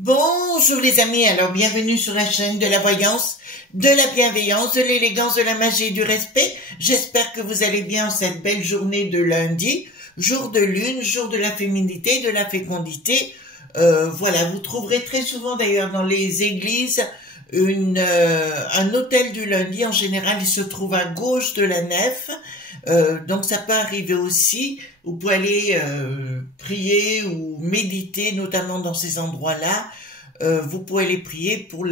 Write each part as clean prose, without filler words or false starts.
Bonjour les amis, alors bienvenue sur la chaîne de la voyance, de la bienveillance, de l'élégance, de la magie et du respect. J'espère que vous allez bien en cette belle journée de lundi, jour de lune, jour de la féminité, de la fécondité. Voilà, vous trouverez très souvent d'ailleurs dans les églises un autel du lundi. En général, il se trouve à gauche de la nef. Donc ça peut arriver aussi, vous pouvez aller prier ou méditer, notamment dans ces endroits-là. Vous pouvez aller prier pour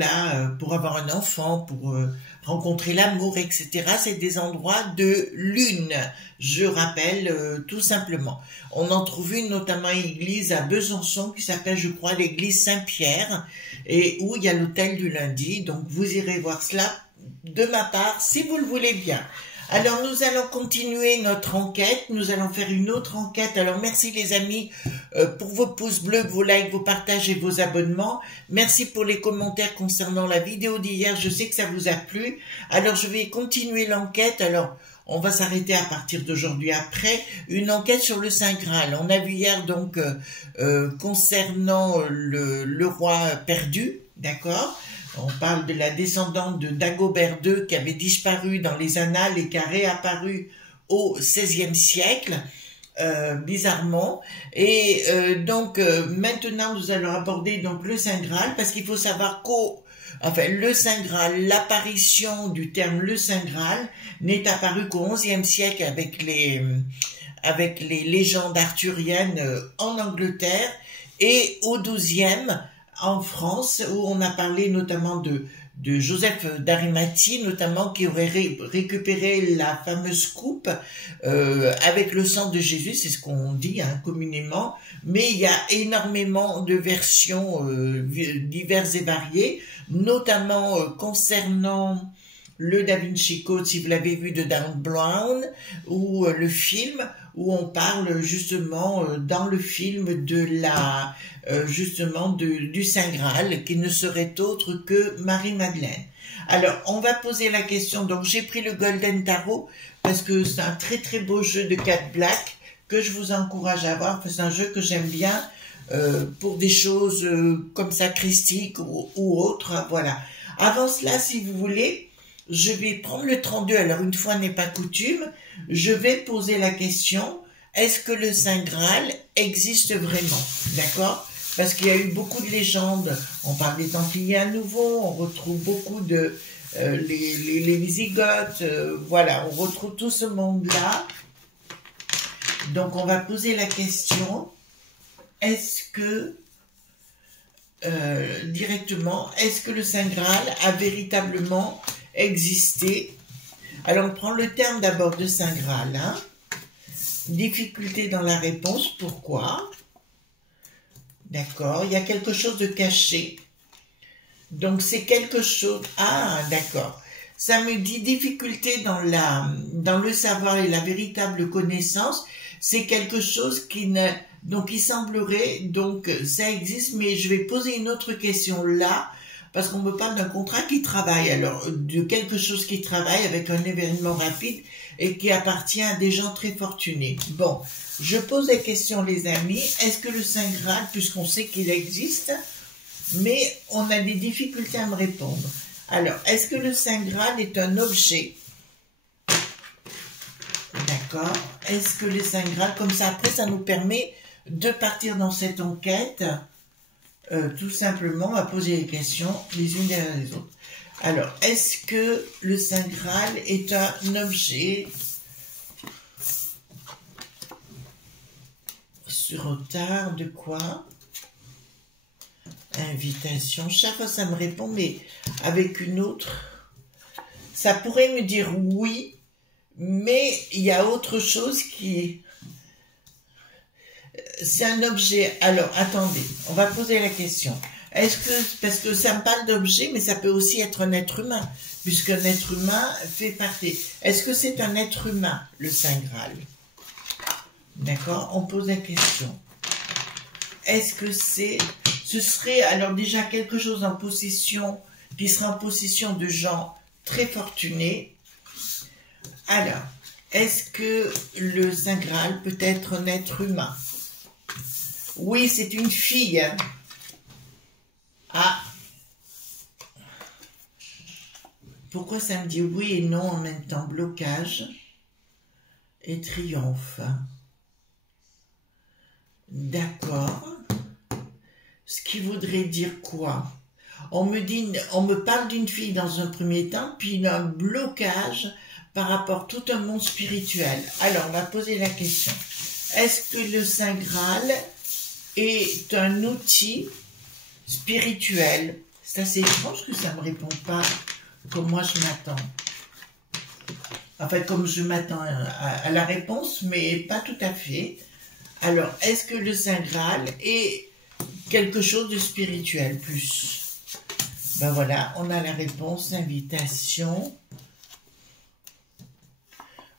avoir un enfant, pour rencontrer l'amour, etc. C'est des endroits de lune, je rappelle tout simplement. On en trouve une notamment une église à Besançon qui s'appelle, je crois, l'église Saint-Pierre, et où il y a l'autel du lundi. Donc vous irez voir cela de ma part si vous le voulez bien. Alors nous allons continuer notre enquête, nous allons faire une autre enquête. Alors merci les amis pour vos pouces bleus, vos likes, vos partages et vos abonnements. Merci pour les commentaires concernant la vidéo d'hier, je sais que ça vous a plu. Alors je vais continuer l'enquête. Alors on va s'arrêter à partir d'aujourd'hui après une enquête sur le Saint Graal. On a vu hier donc concernant le roi perdu, d'accord ? On parle de la descendante de Dagobert II qui avait disparu dans les annales et qui a réapparu au XVIe siècle, bizarrement. Et donc maintenant nous allons aborder donc le Saint Graal, parce qu'il faut savoir le Saint Graal, l'apparition du terme le Saint Graal n'est apparu qu'au XIe siècle avec les légendes arthuriennes en Angleterre, et au XIIe en France, où on a parlé notamment de Joseph d'Arimathie, notamment qui aurait récupéré la fameuse coupe avec le sang de Jésus, c'est ce qu'on dit communément, mais il y a énormément de versions diverses et variées, notamment concernant le Da Vinci Code, si vous l'avez vu, de Dan Brown, ou le film, où on parle justement dans le film du Saint Graal, qui ne serait autre que Marie-Madeleine. Alors, on va poser la question. Donc, j'ai pris le Golden Tarot, parce que c'est un très très beau jeu de 4 black, que je vous encourage à avoir. C'est un jeu que j'aime bien, pour des choses comme ça, christiques ou autres, voilà. Avant cela, si vous voulez, je vais prendre le 32, alors une fois n'est pas coutume, je vais poser la question, est-ce que le Saint Graal existe vraiment, d'accord? Parce qu'il y a eu beaucoup de légendes, on parle des Templiers à nouveau, on retrouve beaucoup de les Wisigoths, voilà, on retrouve tout ce monde-là. Donc on va poser la question, est-ce que directement, est-ce que le Saint Graal a véritablement existé? Alors on prend le terme d'abord de Saint Graal, difficulté dans la réponse, pourquoi? D'accord, il y a quelque chose de caché, donc c'est quelque chose, d'accord, ça me dit difficulté dans le savoir et la véritable connaissance, c'est quelque chose donc il semblerait, donc ça existe, mais je vais poser une autre question là, parce qu'on me parle d'un contrat qui travaille, alors de quelque chose qui travaille avec un événement rapide et qui appartient à des gens très fortunés. Bon, je pose la question les amis, est-ce que le Saint Graal, puisqu'on sait qu'il existe, mais on a des difficultés à me répondre. Alors, est-ce que le Saint Graal est un objet? D'accord. Est-ce que le Saint Graal, comme ça après ça nous permet de partir dans cette enquête, tout simplement à poser les questions les unes derrière les autres. Alors, est-ce que le Saint Graal est un objet? Sur retard de quoi? Invitation. Chaque fois ça me répond, mais avec une autre. ça pourrait me dire oui, mais il y a autre chose qui... C'est un objet. Alors, attendez, on va poser la question. Est-ce que, parce que ça me parle d'objet, mais ça peut aussi être un être humain, puisqu'un être humain fait partie. Est-ce que c'est un être humain, le Saint Graal? D'accord? On pose la question. Est-ce que ce serait alors déjà quelque chose en possession, qui sera en possession de gens très fortunés? Alors, est-ce que le Saint Graal peut être un être humain? Oui, c'est une fille. Ah. Pourquoi ça me dit oui et non en même temps? Blocage et triomphe. D'accord. Ce qui voudrait dire quoi? On me parle d'une fille dans un premier temps, puis d'un blocage par rapport à tout un monde spirituel. Alors, on va poser la question. Est-ce que le Saint Graal est un outil spirituel? C'est assez étrange que ça ne me répond pas comme moi je m'attends. En fait, comme je m'attends à la réponse, mais pas tout à fait. Alors, est-ce que le Saint Graal est quelque chose de spirituel plus? Ben voilà, on a la réponse, invitation.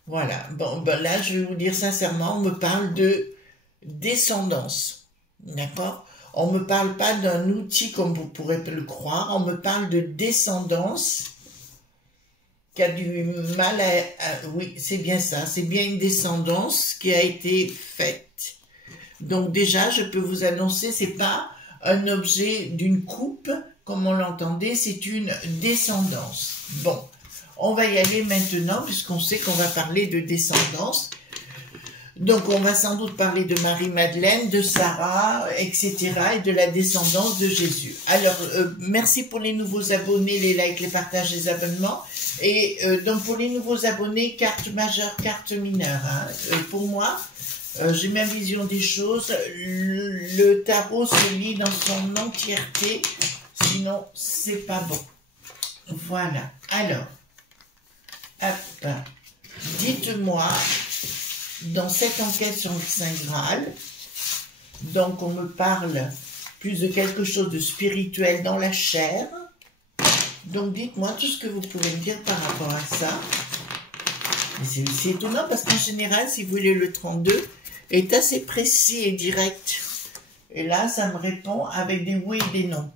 Voilà, bon, ben là, je vais vous dire sincèrement, on me parle de descendance, d'accord? On ne me parle pas d'un outil comme vous pourrez le croire, on me parle de descendance qui a du mal oui, c'est bien ça, c'est bien une descendance qui a été faite. Donc déjà, je peux vous annoncer, c'est pas un objet d'une coupe, comme on l'entendait, c'est une descendance. Bon, on va y aller maintenant, puisqu'on sait qu'on va parler de descendance. Donc, on va sans doute parler de Marie-Madeleine, de Sarah, etc. et de la descendance de Jésus. Alors, merci pour les nouveaux abonnés, les likes, les partages, les abonnements. Et donc, pour les nouveaux abonnés, carte majeure, carte mineure. Hein. Pour moi, j'ai ma vision des choses. Le tarot se lit dans son entièreté. Sinon, c'est pas bon. Voilà. Alors, hop. Dites-moi... Dans cette enquête sur le Saint Graal, donc on me parle plus de quelque chose de spirituel dans la chair. Donc dites-moi tout ce que vous pouvez me dire par rapport à ça. C'est étonnant parce qu'en général, si vous voulez, le 32 est assez précis et direct. Et là, ça me répond avec des oui et des non.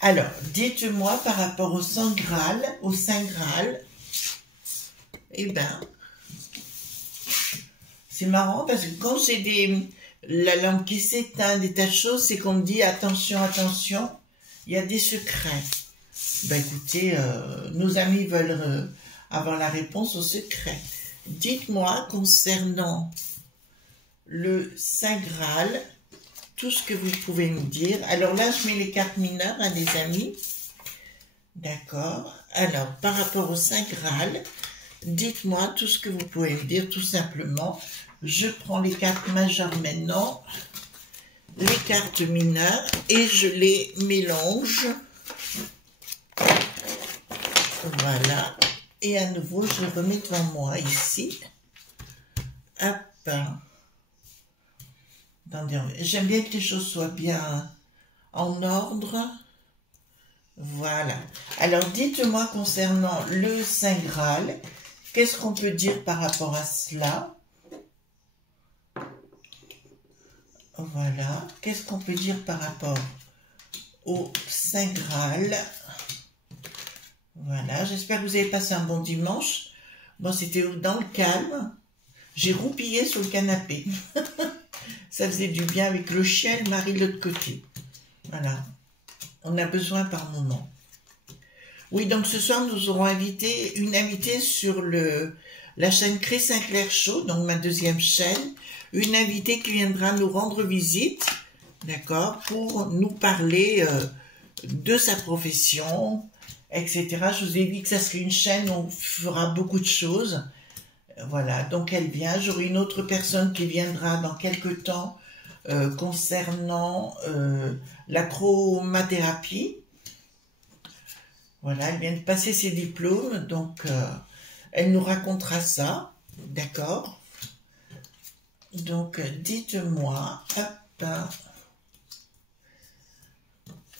Alors, dites-moi par rapport au Saint Graal, eh ben... C'est marrant parce que quand j'ai la lampe qui s'éteint, des tas de choses, c'est qu'on me dit attention, attention, il y a des secrets. Ben écoutez, nos amis veulent avoir la réponse aux secrets. Dites-moi concernant le Saint Graal, tout ce que vous pouvez me dire. Alors là, je mets les cartes mineures, hein, les amis. D'accord. Alors, par rapport au Saint Graal, dites-moi tout ce que vous pouvez me dire, tout simplement. Je prends les cartes majeures maintenant, les cartes mineures, et je les mélange. Voilà. Et à nouveau, je remets devant moi ici. Hop. Attendez, j'aime bien que les choses soient bien en ordre. Voilà. Alors, dites-moi concernant le Saint Graal, qu'est-ce qu'on peut dire par rapport à cela? Voilà. Qu'est-ce qu'on peut dire par rapport au Saint Graal? Voilà. J'espère que vous avez passé un bon dimanche. Bon, c'était dans le calme. J'ai roupillé sur le canapé. Ça faisait du bien avec le chien et le mari de l'autre côté. Voilà. On a besoin par moment. Oui, donc ce soir, nous aurons une invitée sur la chaîne Chris Sinclair Show, donc ma deuxième chaîne. Une invitée qui viendra nous rendre visite, d'accord, pour nous parler de sa profession, etc. Je vous ai dit que ça serait une chaîne où on fera beaucoup de choses. Voilà, donc elle vient. J'aurai une autre personne qui viendra dans quelques temps concernant la chromathérapie. Voilà, elle vient de passer ses diplômes, donc elle nous racontera ça, d'accord? Donc, dites-moi,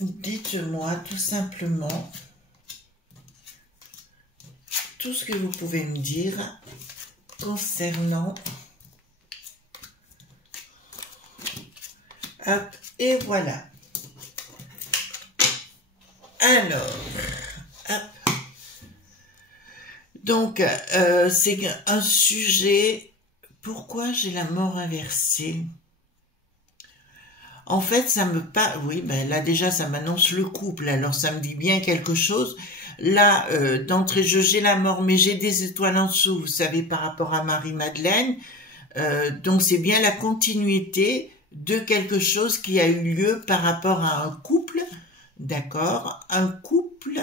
dites-moi tout simplement tout ce que vous pouvez me dire concernant... Hop, et voilà. Alors, hop. Donc, c'est un sujet... Pourquoi j'ai la mort inversée? En fait, ça me parle... Oui, ben là déjà, ça m'annonce le couple, alors ça me dit bien quelque chose. Là, d'entrée de jeu, j'ai la mort, mais j'ai des étoiles en dessous, vous savez, par rapport à Marie-Madeleine. Donc, c'est bien la continuité de quelque chose qui a eu lieu par rapport à un couple, d'accord? Un couple...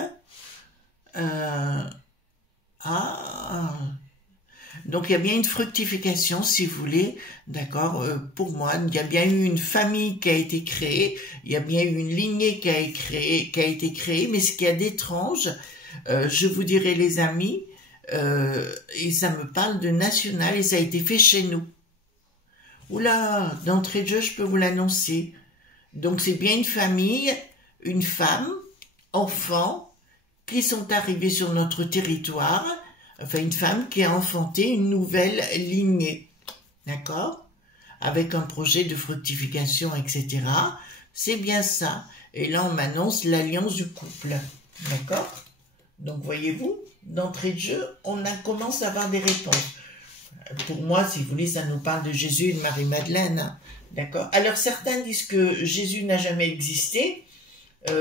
Donc, il y a bien une fructification, si vous voulez, d'accord, pour moi. Il y a bien eu une famille qui a été créée, il y a bien eu une lignée qui a été créée, mais ce qu'il y a d'étrange, je vous dirai les amis, et ça me parle de national, et ça a été fait chez nous. Oula, d'entrée de jeu, je peux vous l'annoncer. Donc, c'est bien une famille, une femme, enfants, qui sont arrivés sur notre territoire, enfin une femme qui a enfanté une nouvelle lignée, d'accord? Avec un projet de fructification, etc. C'est bien ça. Et là, on m'annonce l'alliance du couple, d'accord? Donc, voyez-vous, d'entrée de jeu, commence à avoir des réponses. Pour moi, si vous voulez, ça nous parle de Jésus et de Marie-Madeleine, hein, d'accord? Alors, certains disent que Jésus n'a jamais existé.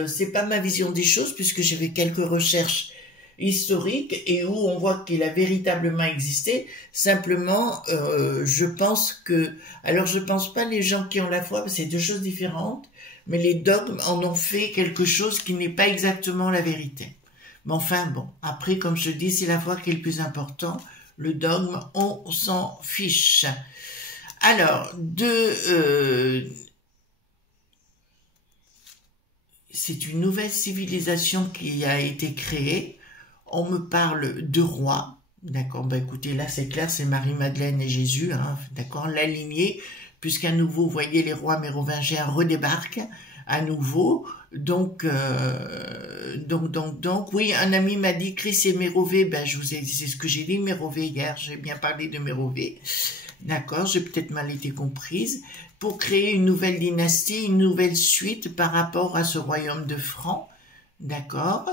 C'est pas ma vision des choses, puisque j'ai fait quelques recherches historiques et où on voit qu'il a véritablement existé. Simplement, je pense que... Alors, je pense pas les gens qui ont la foi, c'est deux choses différentes, mais les dogmes en ont fait quelque chose qui n'est pas exactement la vérité. Mais enfin, bon, après, comme je dis, c'est la foi qui est le plus important. Le dogme, on s'en fiche. Alors, c'est une nouvelle civilisation qui a été créée. On me parle de rois. D'accord, bah écoutez, là c'est clair, c'est Marie-Madeleine et Jésus, hein, d'accord, la lignée, puisqu'à nouveau, vous voyez, les rois mérovingiens redébarquent à nouveau. Donc, oui, un ami m'a dit Chris et Mérové, ben c'est ce que j'ai dit, Mérové hier, j'ai bien parlé de Mérové. D'accord, j'ai peut-être mal été comprise, pour créer une nouvelle dynastie, une nouvelle suite par rapport à ce royaume de Francs, d'accord,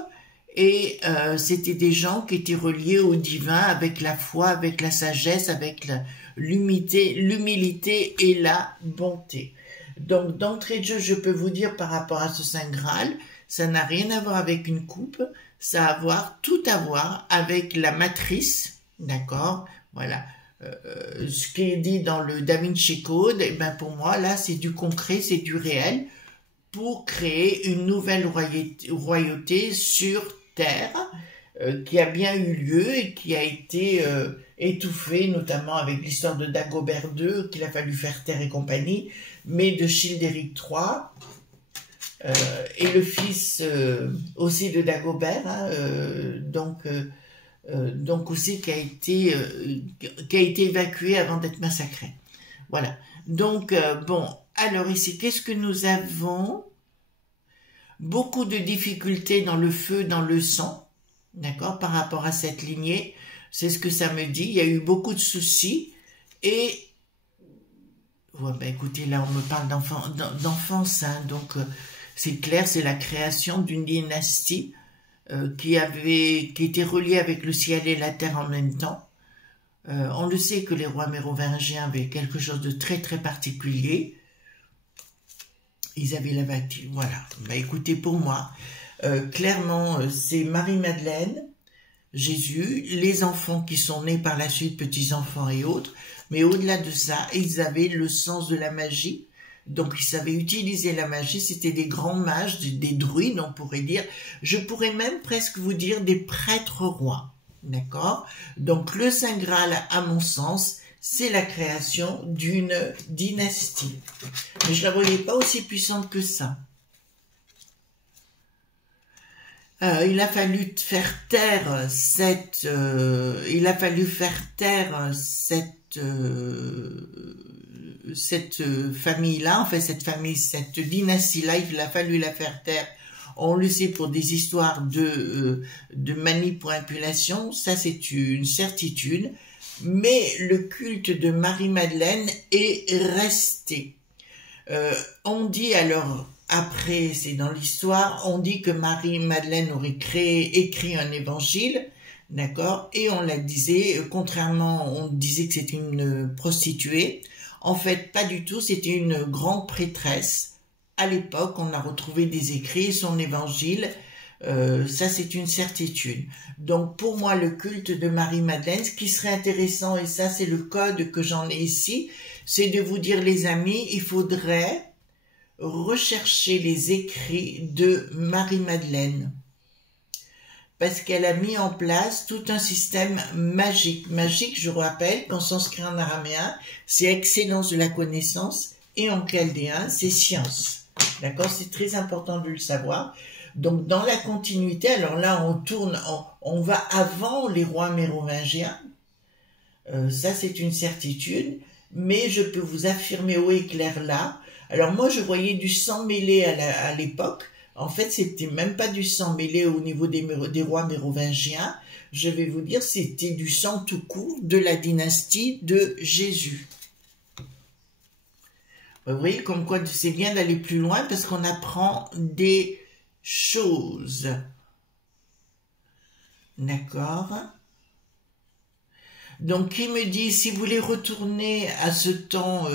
et c'était des gens qui étaient reliés au divin avec la foi, avec la sagesse, avec l'humilité et la bonté. Donc, d'entrée de jeu, je peux vous dire par rapport à ce Saint Graal, ça n'a rien à voir avec une coupe, ça a tout à voir avec la matrice, d'accord, voilà. Ce qui est dit dans le Da Vinci Code, et ben pour moi, là, c'est du concret, c'est du réel, pour créer une nouvelle royauté sur Terre, qui a bien eu lieu et qui a été étouffée, notamment avec l'histoire de Dagobert II, qu'il a fallu faire taire et compagnie, mais de Childéric III, et le fils aussi de Dagobert, hein, donc aussi qui a été évacué avant d'être massacré. Voilà. Donc, bon, alors ici, qu'est-ce que nous avons? Beaucoup de difficultés dans le feu, dans le sang, d'accord, par rapport à cette lignée. C'est ce que ça me dit. Il y a eu beaucoup de soucis. Et, ouais, ben écoutez, là, on me parle d'enfance, hein, donc c'est clair, c'est la création d'une dynastie qui était reliée avec le ciel et la terre en même temps. On le sait que les rois mérovingiens avaient quelque chose de très très particulier. Ils avaient la bâtie, voilà. Bah écoutez, pour moi, clairement, c'est Marie-Madeleine, Jésus, les enfants qui sont nés par la suite, petits-enfants et autres, mais au-delà de ça, ils avaient le sens de la magie, donc ils savaient utiliser la magie, c'était des grands mages, des druides, on pourrait dire, je pourrais même presque vous dire des prêtres rois, d'accord? Donc le Saint Graal, à mon sens, c'est la création d'une dynastie. Mais je ne la voyais pas aussi puissante que ça. Il a fallu faire taire cette famille-là, en fait cette famille, cette dynastie-là, il a fallu la faire taire. On le sait pour des histoires de manipulation, ça c'est une certitude. Mais le culte de Marie-Madeleine est resté. On dit alors, après, c'est dans l'histoire, on dit que Marie-Madeleine aurait écrit un évangile, d'accord, et on la disait, contrairement, on disait que c'était une prostituée. En fait, pas du tout, c'était une grande prêtresse. À l'époque, on a retrouvé des écrits, son évangile, ça c'est une certitude. Donc pour moi, le culte de Marie-Madeleine, ce qui serait intéressant, et ça c'est le code que j'en ai ici, c'est de vous dire les amis, il faudrait rechercher les écrits de Marie-Madeleine. Parce qu'elle a mis en place tout un système magique. Magique, je vous rappelle, qu'en sanskrit en araméen, c'est excellence de la connaissance, et en chaldéen, c'est science. D'accord? C'est très important de le savoir. Donc, dans la continuité, alors là, on va avant les rois mérovingiens. Ça, c'est une certitude. Mais je peux vous affirmer haut et clair là. Alors, moi, je voyais du sang mêlé à l'époque. En fait, c'était même pas du sang mêlé au niveau des rois mérovingiens. Je vais vous dire, c'était du sang tout court de la dynastie de Jésus. Vous voyez, comme quoi c'est bien d'aller plus loin parce qu'on apprend des choses. D'accord? Donc, il me dit, si vous voulez retourner à ce temps,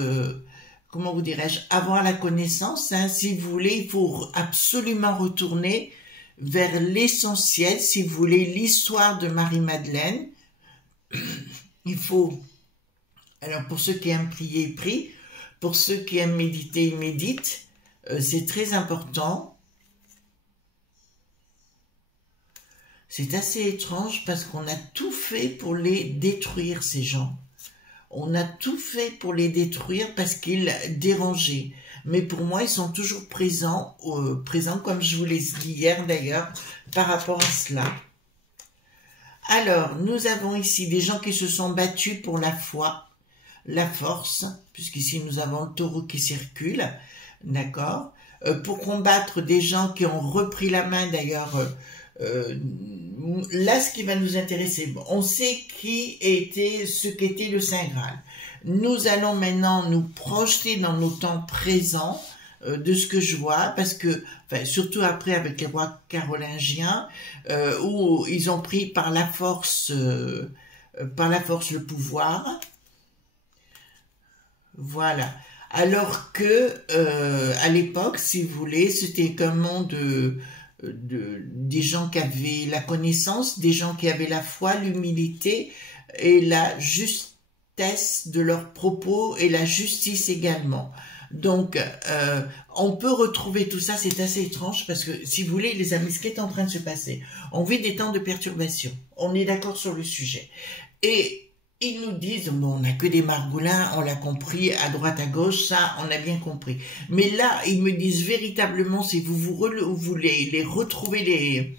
comment vous dirais-je, avant la connaissance, hein, si vous voulez, il faut absolument retourner vers l'essentiel, si vous voulez, l'histoire de Marie-Madeleine. Il faut, alors pour ceux qui aiment prier, ils prient. Pour ceux qui aiment méditer, ils méditent. C'est très important. C'est assez étrange parce qu'on a tout fait pour les détruire, ces gens. On a tout fait pour les détruire parce qu'ils dérangeaient. Mais pour moi, ils sont toujours présents, comme je vous l'ai dit hier d'ailleurs, par rapport à cela. Alors, nous avons ici des gens qui se sont battus pour la foi, la force, puisqu'ici nous avons le taureau qui circule, d'accord, pour combattre des gens qui ont repris la main d'ailleurs. Là, ce qui va nous intéresser, on sait ce qu'était le Saint Graal. Nous allons maintenant nous projeter dans nos temps présents de ce que je vois, parce que, enfin, surtout après avec les rois carolingiens, où ils ont pris par la force le pouvoir. Voilà. Alors que à l'époque, si vous voulez, c'était qu'un monde des gens qui avaient la connaissance, des gens qui avaient la foi, l'humilité et la justesse de leurs propos et la justice également. Donc, on peut retrouver tout ça, c'est assez étrange parce que, si vous voulez, les amis, ce qui est en train de se passer, on vit des temps de perturbation, on est d'accord sur le sujet. Et ils nous disent, bon, on n'a que des margoulins, on l'a compris, à droite, à gauche, ça, on a bien compris. Mais là, ils me disent véritablement, si vous voulez les retrouver,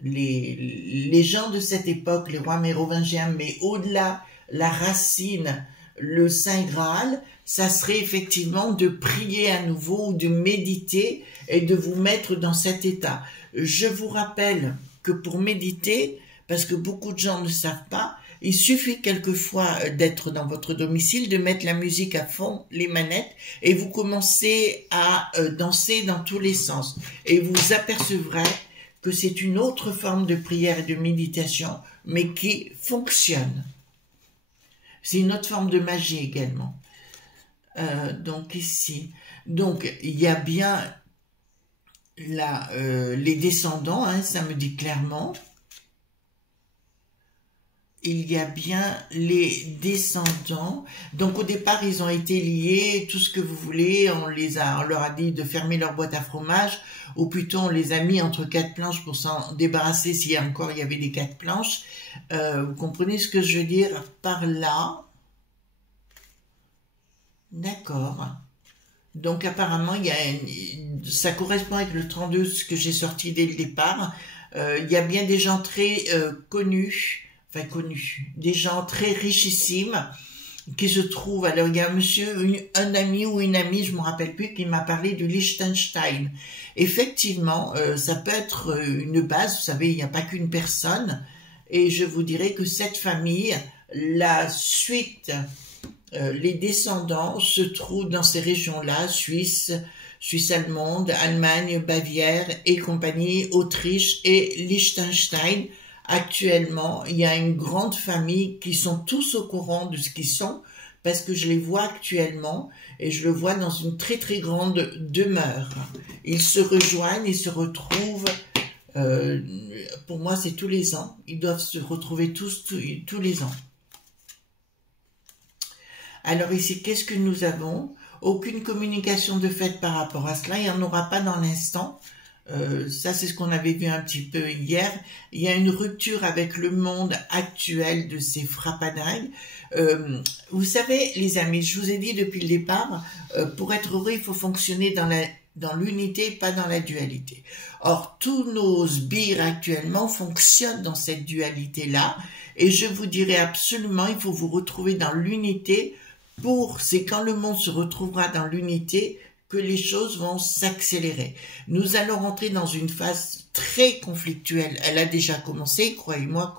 les gens de cette époque, les rois mérovingiens, mais au-delà, la racine, le Saint Graal, ça serait effectivement de prier à nouveau ou de méditer et de vous mettre dans cet état. Je vous rappelle que pour méditer, parce que beaucoup de gens ne savent pas, il suffit quelquefois d'être dans votre domicile, de mettre la musique à fond, les manettes, et vous commencez à danser dans tous les sens. Et vous apercevrez que c'est une autre forme de prière et de méditation, mais qui fonctionne. C'est une autre forme de magie également. Donc ici, donc il y a bien là les descendants, hein, ça me dit clairement. Il y a bien les descendants. Donc au départ, ils ont été liés, tout ce que vous voulez. On leur a dit de fermer leur boîte à fromage, ou plutôt on les a mis entre 4 planches pour s'en débarrasser s'il y avait des 4 planches. Vous comprenez ce que je veux dire par là? D'accord. Donc apparemment, ça correspond avec le 32, ce que j'ai sorti dès le départ. Il y a bien des gens très connus, enfin connus, des gens très richissimes qui se trouvent. Alors il y a un ami ou une amie, je me rappelle plus, qui m'a parlé du Liechtenstein. Effectivement, ça peut être une base, vous savez, il n'y a pas qu'une personne, et je vous dirais que cette famille, la suite, les descendants se trouvent dans ces régions-là, Suisse allemande, Allemagne, Bavière et compagnie, Autriche et Liechtenstein. Actuellement, il y a une grande famille qui sont tous au courant de ce qu'ils sont, parce que je les vois actuellement, et je le vois dans une très très grande demeure. Ils se rejoignent, ils se retrouvent, pour moi c'est tous les ans, ils doivent se retrouver tous les ans. Alors ici, qu'est-ce que nous avons? Aucune communication de fait par rapport à cela, il n'y en aura pas dans l'instant. Ça, c'est ce qu'on avait vu un petit peu hier. Il y a une rupture avec le monde actuel de ces frappadingues. Vous savez, les amis, je vous ai dit depuis le départ, pour être heureux, il faut fonctionner dans l'unité, pas dans la dualité. Or, tous nos sbires actuellement fonctionnent dans cette dualité-là, et je vous dirais absolument, il faut vous retrouver dans l'unité. C'est quand le monde se retrouvera dans l'unité que les choses vont s'accélérer. Nous allons rentrer dans une phase très conflictuelle. Elle a déjà commencé, croyez-moi,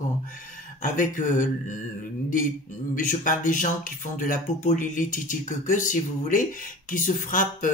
avec je parle des gens qui font de la popolili titi que si vous voulez, qui se frappent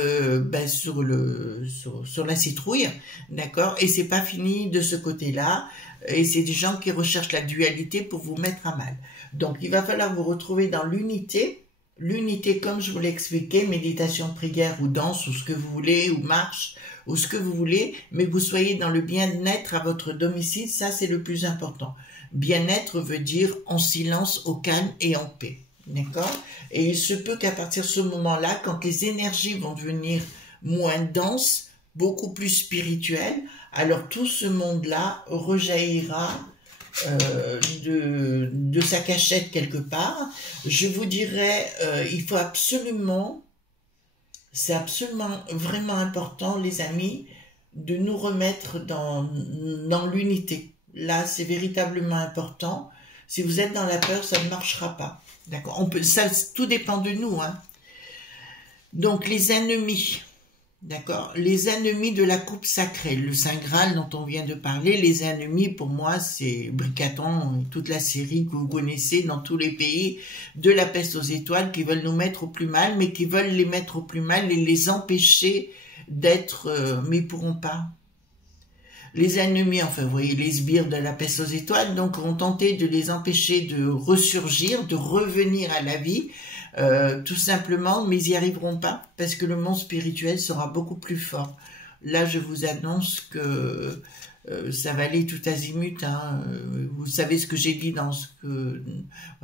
sur la citrouille, d'accord, et c'est pas fini de ce côté-là, et c'est des gens qui recherchent la dualité pour vous mettre à mal. Donc il va falloir vous retrouver dans l'unité. L'unité, comme je vous l'ai expliqué, méditation, prière ou danse, ou ce que vous voulez, ou marche, ou ce que vous voulez, mais que vous soyez dans le bien-être à votre domicile, ça c'est le plus important. Bien-être veut dire en silence, au calme et en paix. D'accord? Et il se peut qu'à partir de ce moment-là, quand les énergies vont devenir moins denses, beaucoup plus spirituelles, alors tout ce monde-là rejaillira de sa cachette quelque part. Je vous dirais, il faut absolument, c'est absolument vraiment important, les amis, de nous remettre dans l'unité. Là, c'est véritablement important. Si vous êtes dans la peur, ça ne marchera pas. D'accord? Ça, tout dépend de nous, hein. Donc, les ennemis. D'accord, les ennemis de la coupe sacrée, le Saint Graal dont on vient de parler, les ennemis pour moi c'est Bricaton, toute la série que vous connaissez dans tous les pays, de la peste aux étoiles, qui veulent nous mettre au plus mal, mais qui veulent les mettre au plus mal et les empêcher d'être, mais ils pourront pas. Les ennemis, enfin vous voyez, les sbires de la peste aux étoiles, donc ont tenté de les empêcher de ressurgir, de revenir à la vie, tout simplement, mais ils n'y arriveront pas, parce que le monde spirituel sera beaucoup plus fort. Là, je vous annonce que ça va aller tout azimut, hein. Vous savez ce que j'ai dit dans ce que...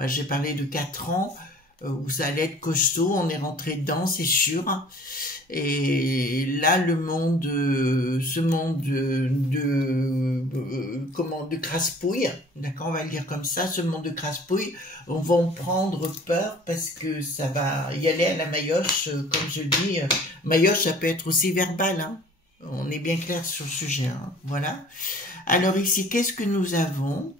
j'ai parlé de 4 ans, où ça allait être costaud, on est rentré dedans, c'est sûr. Et là, le monde, ce monde de crasse-pouille, d'accord, on va le dire comme ça, ce monde de crasse-pouille, on va en prendre peur parce que ça va y aller à la maillotche, comme je dis. Maillotche, ça peut être aussi verbal, hein. On est bien clair sur le sujet, hein. Voilà. Alors ici, qu'est-ce que nous avons?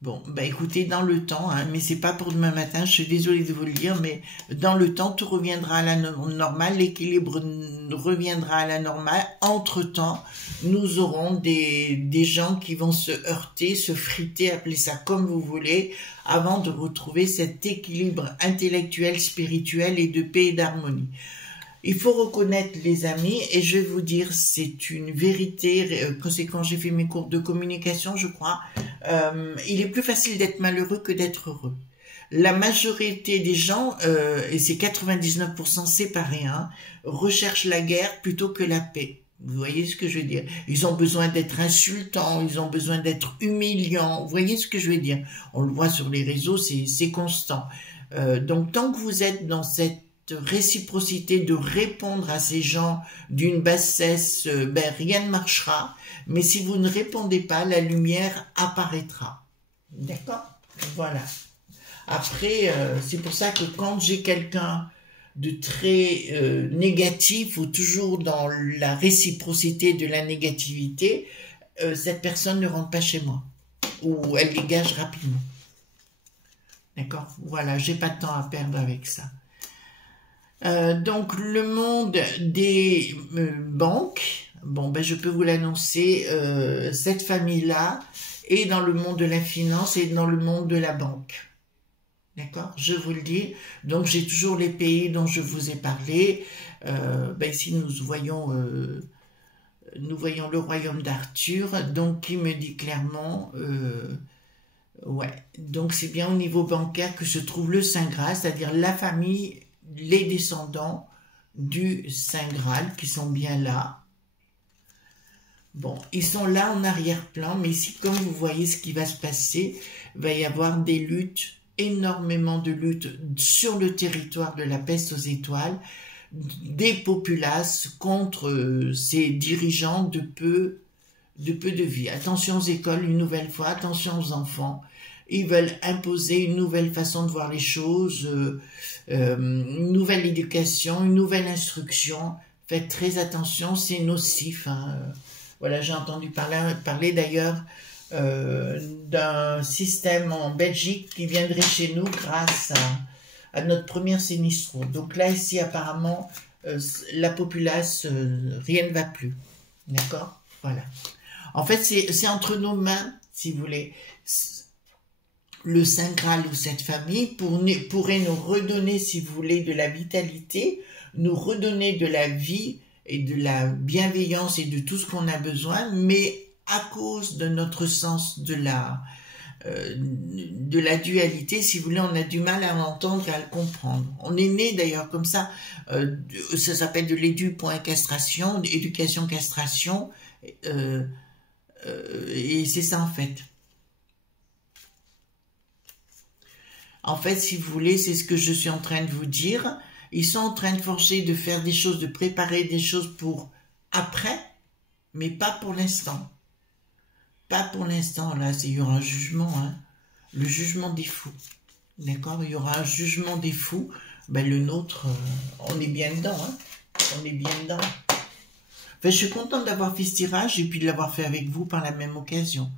Bon, bah écoutez, dans le temps, hein, mais c'est pas pour demain matin, je suis désolée de vous le dire, mais dans le temps, tout reviendra à la normale, l'équilibre reviendra à la normale. Entre-temps, nous aurons des gens qui vont se heurter, se friter, appelez ça comme vous voulez, avant de retrouver cet équilibre intellectuel, spirituel et de paix et d'harmonie. Il faut reconnaître, les amis, et je vais vous dire, c'est une vérité, c'est quand j'ai fait mes cours de communication, je crois, il est plus facile d'être malheureux que d'être heureux. La majorité des gens, et c'est 99%, c'est pas rien, recherchent la guerre plutôt que la paix. Vous voyez ce que je veux dire? Ils ont besoin d'être insultants, ils ont besoin d'être humiliants. Vous voyez ce que je veux dire? On le voit sur les réseaux, c'est constant. Donc, tant que vous êtes dans cette réciprocité de répondre à ces gens d'une bassesse, rien ne marchera. Mais si vous ne répondez pas, la lumière apparaîtra. D'accord? Voilà. Après, c'est pour ça que quand j'ai quelqu'un de très négatif ou toujours dans la réciprocité de la négativité, cette personne ne rentre pas chez moi ou elle dégage rapidement. D'accord? Voilà, j'ai pas de temps à perdre avec ça. Donc le monde des banques, bon ben je peux vous l'annoncer, cette famille-là est dans le monde de la finance et dans le monde de la banque. D'accord, je vous le dis. Donc j'ai toujours les pays dont je vous ai parlé. Ici nous voyons le royaume d'Arthur, donc qui me dit clairement, ouais. Donc c'est bien au niveau bancaire que se trouve le Saint Graal, c'est-à-dire la famille, les descendants du Saint Graal qui sont bien là. Bon, ils sont là en arrière-plan, mais ici, comme vous voyez ce qui va se passer, il va y avoir des luttes, énormément de luttes sur le territoire de la peste aux étoiles, des populaces contre ces dirigeants de peu de vie. Attention aux écoles, une nouvelle fois, attention aux enfants. Ils veulent imposer une nouvelle façon de voir les choses, une nouvelle éducation, une nouvelle instruction. Faites très attention, c'est nocif, hein. Voilà, j'ai entendu parler d'ailleurs d'un système en Belgique qui viendrait chez nous grâce à notre première sinistro. Donc là, ici, apparemment, la populace, rien ne va plus. D'accord? Voilà. En fait, c'est entre nos mains, si vous voulez. Le Saint Graal ou cette famille pourrait nous redonner, si vous voulez, de la vitalité, nous redonner de la vie et de la bienveillance et de tout ce qu'on a besoin, mais à cause de notre sens de la dualité, si vous voulez, on a du mal à l'entendre et à le comprendre. On est né d'ailleurs comme ça, ça s'appelle de l'éducation-castration, éducation-castration, et c'est ça en fait. En fait, si vous voulez, c'est ce que je suis en train de vous dire. Ils sont en train de forcer, de faire des choses, de préparer des choses pour après, mais pas pour l'instant. Pas pour l'instant, là, il y aura un jugement, hein. Le jugement des fous. D'accord? Il y aura un jugement des fous. Ben, le nôtre, on est bien dedans, hein. On est bien dedans. Enfin, je suis contente d'avoir fait ce tirage et puis de l'avoir fait avec vous par la même occasion.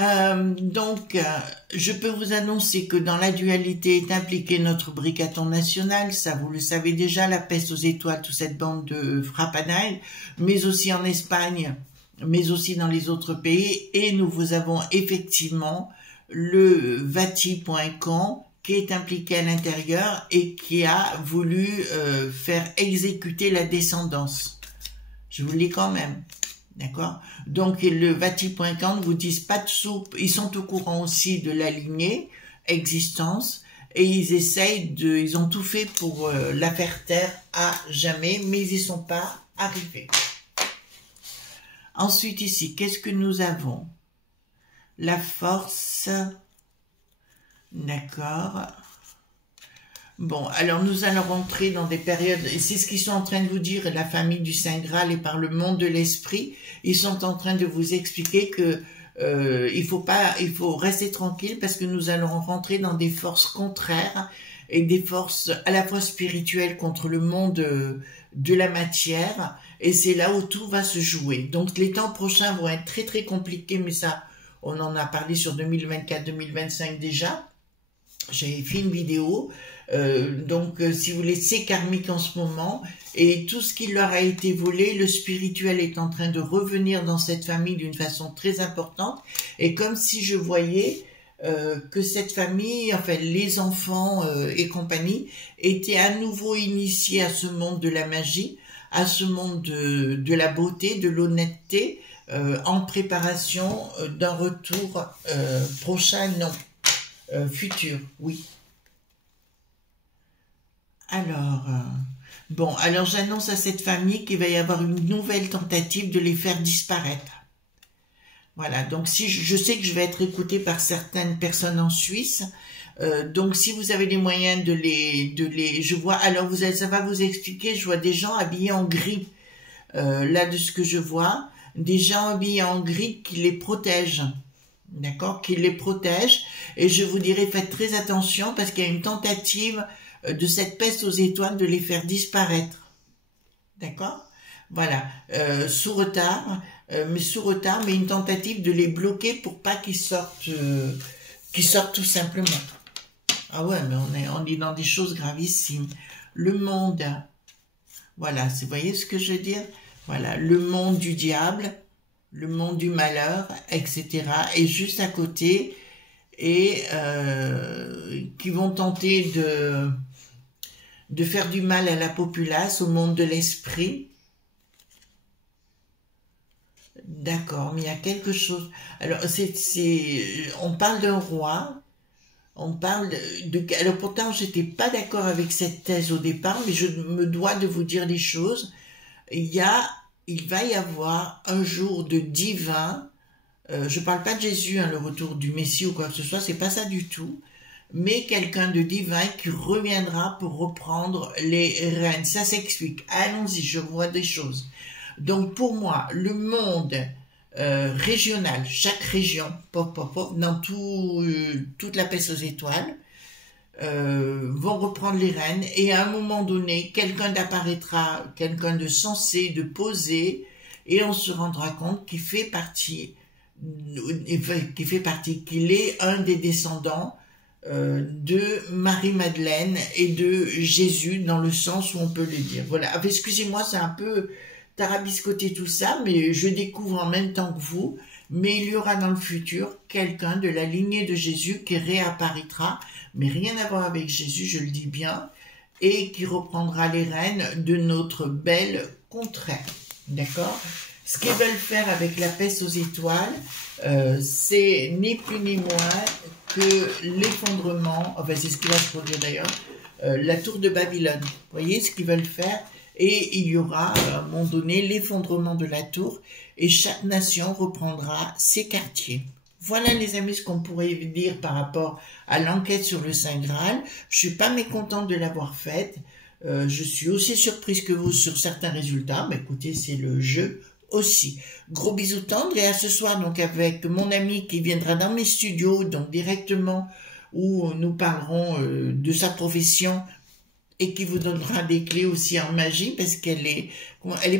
Je peux vous annoncer que dans la dualité est impliqué notre brigaton national, ça vous le savez déjà, la peste aux étoiles, toute cette bande de frappanailles, mais aussi en Espagne, mais aussi dans les autres pays, et nous vous avons effectivement le Vati.com qui est impliqué à l'intérieur et qui a voulu faire exécuter la descendance. Je vous le dis quand même. D'accord? Donc, le Vati.com vous disent pas de soupe. Ils sont au courant aussi de la lignée, existence, et ils ont tout fait pour la faire taire à jamais, mais ils n'y sont pas arrivés. Ensuite, ici, qu'est-ce que nous avons? La force. D'accord. Bon, alors nous allons rentrer dans des périodes, et c'est ce qu'ils sont en train de vous dire, la famille du Saint Graal et par le monde de l'esprit, ils sont en train de vous expliquer que il faut rester tranquille parce que nous allons rentrer dans des forces contraires et des forces à la fois spirituelles contre le monde de la matière, et c'est là où tout va se jouer. Donc les temps prochains vont être très très compliqués, mais ça, on en a parlé sur 2024-2025 déjà. J'ai fait une vidéo, si vous voulez, c'est karmique en ce moment, et tout ce qui leur a été volé, le spirituel est en train de revenir dans cette famille d'une façon très importante, et comme si je voyais que cette famille, enfin les enfants et compagnie, étaient à nouveau initiés à ce monde de la magie, à ce monde de la beauté, de l'honnêteté, en préparation d'un retour prochain, non. Futur, oui. Alors, alors j'annonce à cette famille qu'il va y avoir une nouvelle tentative de les faire disparaître. Voilà, donc si je sais que je vais être écoutée par certaines personnes en Suisse, donc si vous avez les moyens je vois, alors ça va vous expliquer, je vois des gens habillés en gris, là de ce que je vois, des gens habillés en gris qui les protègent. D'accord, qui les protège, et je vous dirais faites très attention parce qu'il y a une tentative de cette peste aux étoiles, de les faire disparaître. D'accord? Voilà, sous retard, mais une tentative de les bloquer pour pas qu'ils sortent tout simplement. Ah ouais, mais on est dans des choses gravissimes. Le monde, voilà, vous voyez ce que je veux dire? Voilà, le monde du diable, le monde du malheur, etc. est juste à côté et qui vont tenter de faire du mal à la populace, au monde de l'esprit. D'accord, mais il y a quelque chose. Alors, on parle d'un roi, on parle alors pourtant, j'étais pas d'accord avec cette thèse au départ, mais je me dois de vous dire les choses. Il va y avoir un jour de divin. Je parle pas de Jésus, hein, le retour du Messie ou quoi que ce soit, c'est pas ça du tout. Mais quelqu'un de divin qui reviendra pour reprendre les rênes. Ça s'explique. Allons-y, je vois des choses. Donc pour moi, le monde régional, chaque région, dans toute la peste aux étoiles, vont reprendre les rênes et à un moment donné, quelqu'un apparaîtra, quelqu'un de sensé, de posé, et on se rendra compte qu'il fait partie, qu'il est un des descendants de Marie-Madeleine et de Jésus, dans le sens où on peut le dire. Voilà, excusez-moi, c'est un peu tarabiscoté tout ça, mais je découvre en même temps que vous. Mais il y aura dans le futur quelqu'un de la lignée de Jésus qui réapparaîtra, mais rien à voir avec Jésus, je le dis bien, et qui reprendra les rênes de notre belle contrée. D'accord? Ce qu'ils veulent faire avec la peste aux étoiles, c'est ni plus ni moins que l'effondrement, enfin c'est ce qui va se produire d'ailleurs, la tour de Babylone. Vous voyez ce qu'ils veulent faire? Et il y aura à un moment donné l'effondrement de la tour et chaque nation reprendra ses quartiers. Voilà les amis ce qu'on pourrait dire par rapport à l'enquête sur le Saint Graal. Je suis pas mécontente de l'avoir faite. Je suis aussi surprise que vous sur certains résultats. Mais écoutez, c'est le jeu aussi. Gros bisous tendres et à ce soir donc avec mon ami qui viendra dans mes studios donc directement où nous parlerons de sa profession et qui vous donnera des clés aussi en magie, parce qu'elle est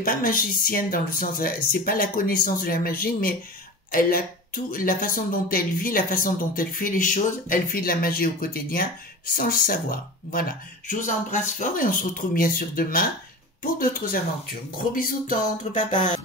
pas magicienne dans le sens, c'est pas la connaissance de la magie, mais elle a tout, la façon dont elle vit, la façon dont elle fait les choses, elle fait de la magie au quotidien, sans le savoir. Voilà. Je vous embrasse fort et on se retrouve bien sûr demain pour d'autres aventures. Gros bisous tendres, bye bye.